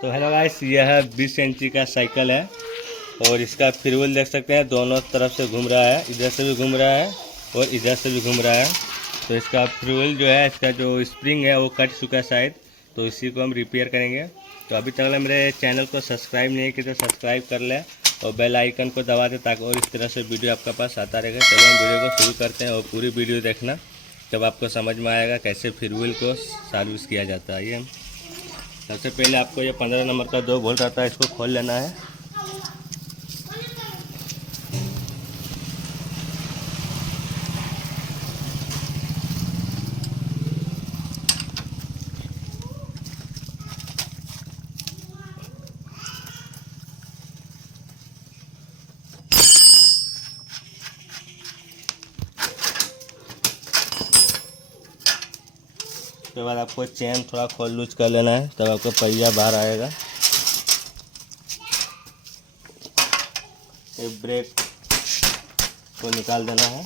तो hello guys, यह 20 इंची का साइकिल है और इसका फ्री व्हील देख सकते हैं, दोनों तरफ से घूम रहा है। इधर से भी घूम रहा है और इधर से भी घूम रहा है। तो इसका फ्री व्हील जो है, इसका जो स्प्रिंग है वो कट चुका है शायद, तो इसी को हम रिपेयर करेंगे। तो अभी तक मेरे चैनल को सब्सक्राइब नहीं किया तो सब्सक्राइब कर ले और बेल आइकन को दबा दे ताकि और इस तरह से वीडियो आपके पास आता रहेगा। चलो हम वीडियो को शुरू करते हैं और पूरी वीडियो देखना, तब आपको समझ में आएगा कैसे फ्री व्हील को सर्विस किया जाता है। ये सबसे पहले आपको ये 15 नंबर का 2 बोल्ट आता है, इसको खोल लेना है। उसके बाद आपको चेन थोड़ा खोल लूज कर लेना है, तब आपका पहिया बाहर आएगा। एक ब्रेक को निकाल देना है।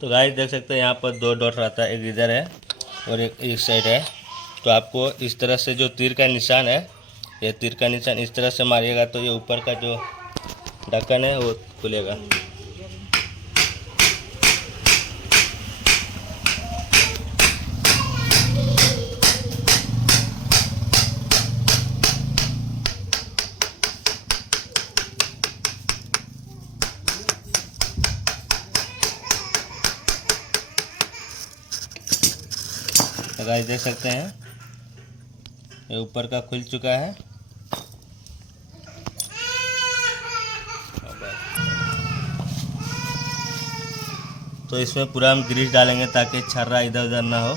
तो गाइस देख सकते हैं यहाँ पर 2 डॉट रहता है, एक इधर है और एक इस साइड है। तो आपको इस तरह से जो तीर का निशान है, ये तीर का निशान इस तरह से मारिएगा तो ये ऊपर का जो ढक्कन है वो खुलेगा। तो गाइस देख सकते हैं ये ऊपर का खुल चुका है। तो इसमें पूरा हम ग्रीस डालेंगे ताकि छर्रा इधर उधर ना हो।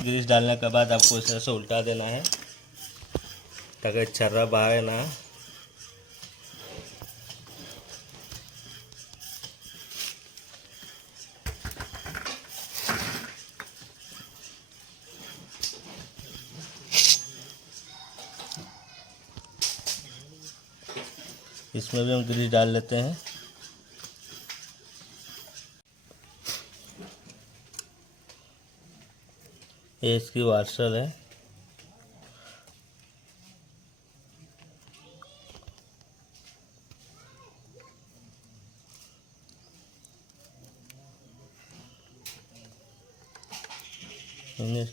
ग्रीस डालने के बाद आपको इस तरह से उल्टा देना है ताकि छर्रा बाहर ना। इसमें भी हम ग्रीस डाल लेते हैं। ये इसकी वार्सल है।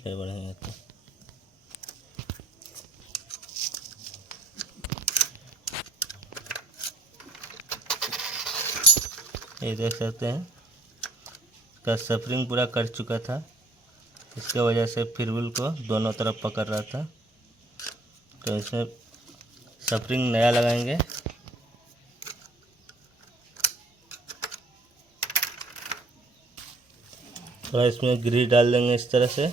बढ़ेंगे तो ये देख सकते हैं इसका स्प्रिंग पूरा कट चुका था, इसके वजह से फ्री व्हील को दोनों तरफ पकड़ रहा था। तो इसमें स्प्रिंग नया लगाएंगे। थोड़ा इसमें ग्रीस डाल देंगे इस तरह से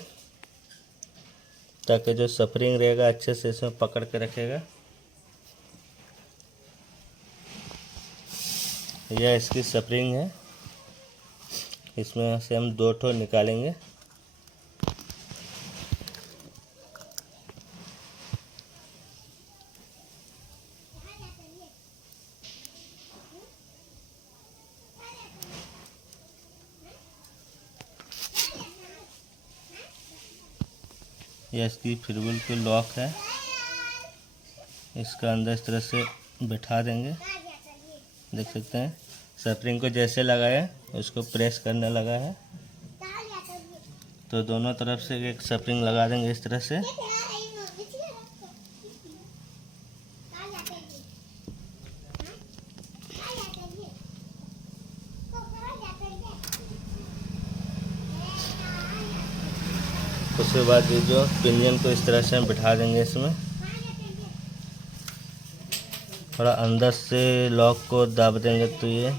ताकि जो स्प्रिंग रहेगा अच्छे से इसमें पकड़ के रखेगा। यह इसकी स्प्रिंग है, इसमें से हम 2 ठो निकालेंगे। यह इसकी फ्री व्हील की लॉक है, इसका अंदर इस तरह से बैठा देंगे। देख सकते हैं स्प्रिंग को जैसे लगाया उसको प्रेस करने लगा है, तो दोनों तरफ से एक स्प्रिंग लगा देंगे इस तरह से। उसके बाद ये जो पिनियन को इस तरह से हम बिठा देंगे इसमें। थोड़ा अंदर से लॉक को दाब देंगे तो ये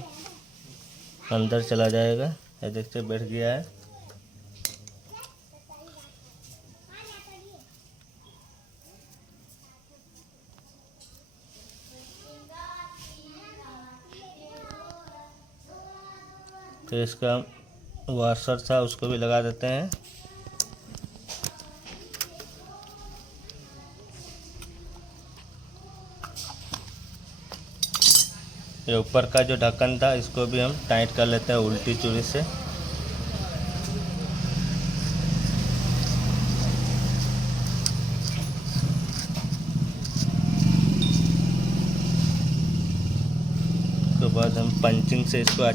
अंदर चला जाएगा। ये देखते बैठ गया है। फिर इसका वॉशर था उसको भी लगा देते हैं। ये ऊपर का जो ढक्कन था इसको भी हम टाइट कर लेते हैं उल्टी चूड़ी से। उसके बाद हम पंचिंग से इसको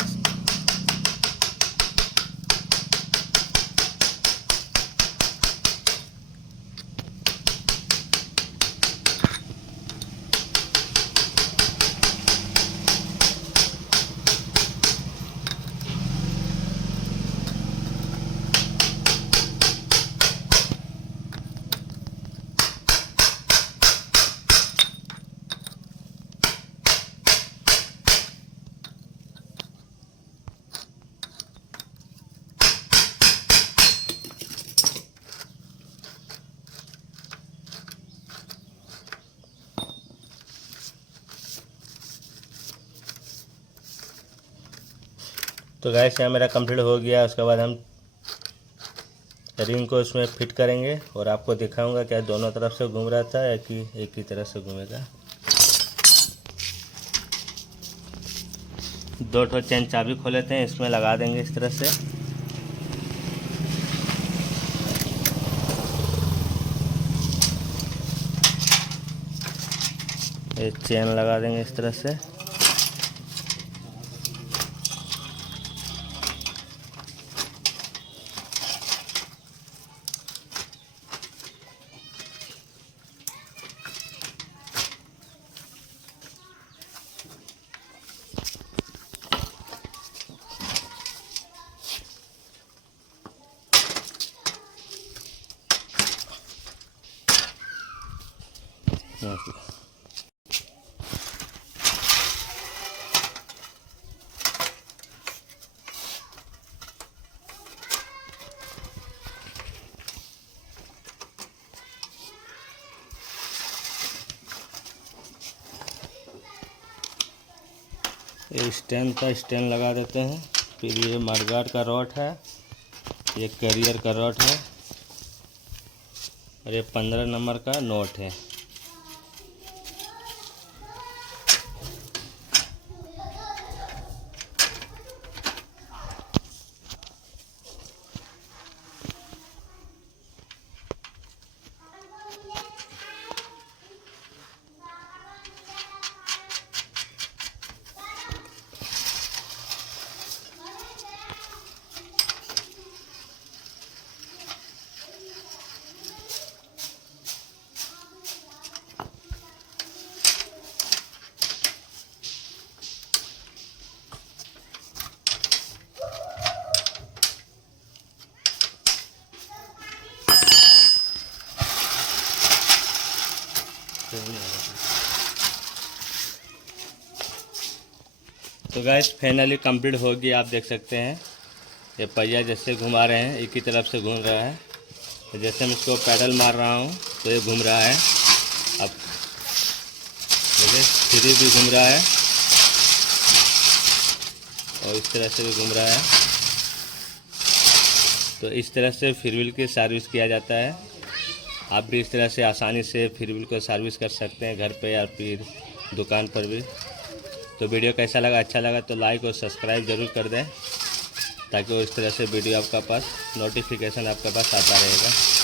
तो गैस यहाँ मेरा कंप्लीट हो गया। उसके बाद हम रिंग को इसमें फिट करेंगे और आपको दिखाऊंगा क्या दोनों तरफ से घूम रहा था या कि एक ही तरफ से घूमेगा। 2 चेन चाबी खोल लेते हैं, इसमें लगा देंगे इस तरह से। एक चेन लगा देंगे इस तरह से। ये स्टैंड लगा देते हैं। फिर ये मडगार्ड का रॉड है, ये कैरियर का रॉड है और ये 15 नंबर का नोट है। तो गाइस फाइनली कंप्लीट हो गया। आप देख सकते हैं ये पहिया जैसे घुमा रहे हैं, एक ही तरफ से घूम रहा है। तो जैसे मैं इसको पैडल मार रहा हूँ तो ये घूम रहा है। अब देखिए फ्री भी घूम रहा है और इस तरह से भी घूम रहा है। तो इस तरह से फ्री व्हील की सर्विस किया जाता है। आप भी इस तरह से आसानी से फ्री व्हील को सर्विस कर सकते हैं घर पे या फिर दुकान पर भी। तो वीडियो कैसा लगा, अच्छा लगा तो लाइक और सब्सक्राइब ज़रूर कर दें ताकि वो इस तरह से वीडियो आपका पास नोटिफिकेशन आपके पास आता रहेगा।